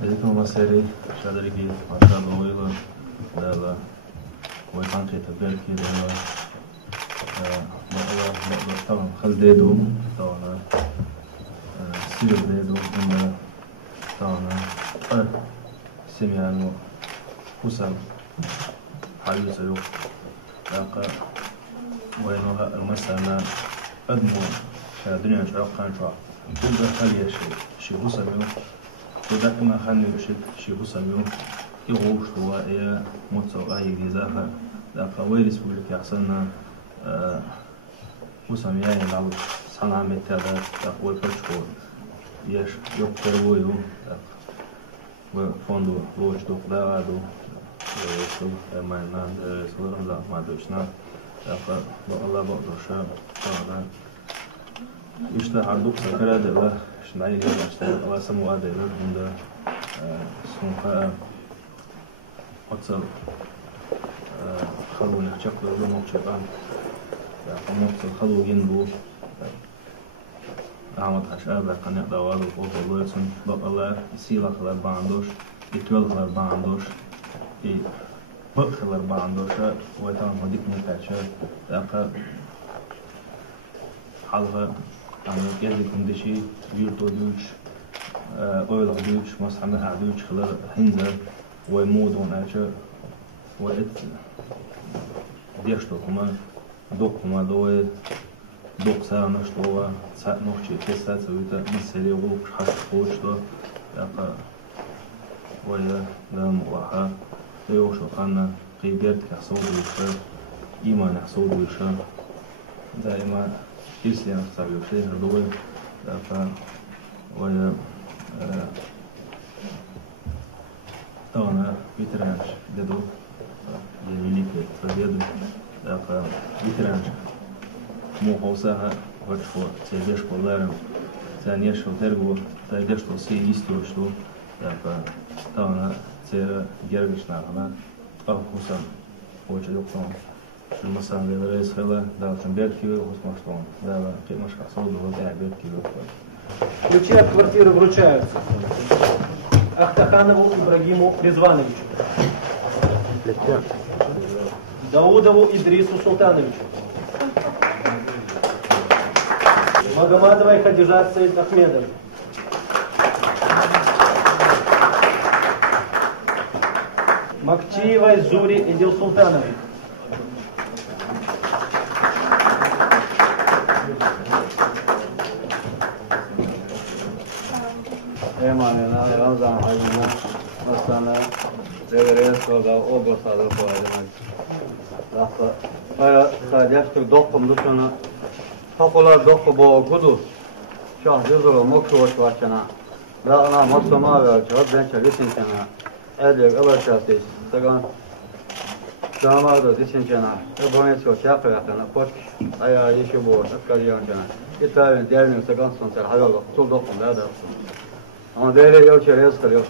Vedete una serie شادري عشان طويلة لا ويكون في تبديل كده ما طبعا خل ديدو طبعا سير ديدو إن طبعا سميانو حسن حلو سيو لقى وينها المسألة أدمو شادري عشان قان شو كل ده خليه شيء حسن يو ودائما خلني شيء حسن يو يغوش هو إيه متصو أي جزاها لقى ويرس بقولك يحصلنا حسن يعني لو صنع عمل كذا لقى ويكشفوا يش يكتر ويو وفندو لوش دوك دارو سو ما نان سو لا ما دوشنا لقى الله بقدر شاء طبعا يشتغل عندك سكرة ده شناعي جدا اشتغل الله سموه ده عند سموها أتصل خلو نحشق له موقشان موقشان خلو جنبه عمد عشاء بقناة دوال وقوة لويسون بق الله سيلا خلال باندوش يتول خلال باندوش بق خلال باندوش ويتام هديك نتعشى لقى حلقة أنا كذا كنت شيء يرتو دوش أول دوش مثلا أعدوش خلال هنزل ويمود ونعشى وإت ديشتو كمان دوك كمان دوي دوك ساعة نشتوا ساعة نوشي كسات سويته مسيري ووش حش خوش ده لقى ويا دام وحى يوشو خنا قيبيت كحصول ويشا إيمان حصول ويشا دائما إسلام سبي وشيء هدوي لقى ويا طبعا بيترانش ددو يميلك فبيدو لقى بيترانش مو حوسها وشفو تيجش كلارم ثانية شو ترجو تيجش تو سي يستو شو لقى طبعا تير جرجش نعمة حوسا وش يقطعون مثلا لرئيس خلا ده تنبير كيلو وسمعتون ده في مشروع صوت وده تعبير كيلو Ключи от квартиры вручаются Ахтаханову Ибрагиму Резвановичу, Даудову Идрису Султановичу, Магомадовой Хадижат Саид Ахмедовой, Макчиевой Зури Идил Султановой, Emanına Ramazan ayında hastane devre sonra obasada koyacağım. Daha sadece dokkum dışına takolar dokku bu kudu. Şahsi zor mokşuş başına. Daha masama ver cevap ben çalışın sana. Edir alaşası. Sagan Zamada disin sana. Ebonesi o şakı yakana koç ayağı işi bu akariyan sana. İtalyan diğerinin sagan sonuçlar hayal tul dokkum da. Ama değerli yok, çerez kalıyor.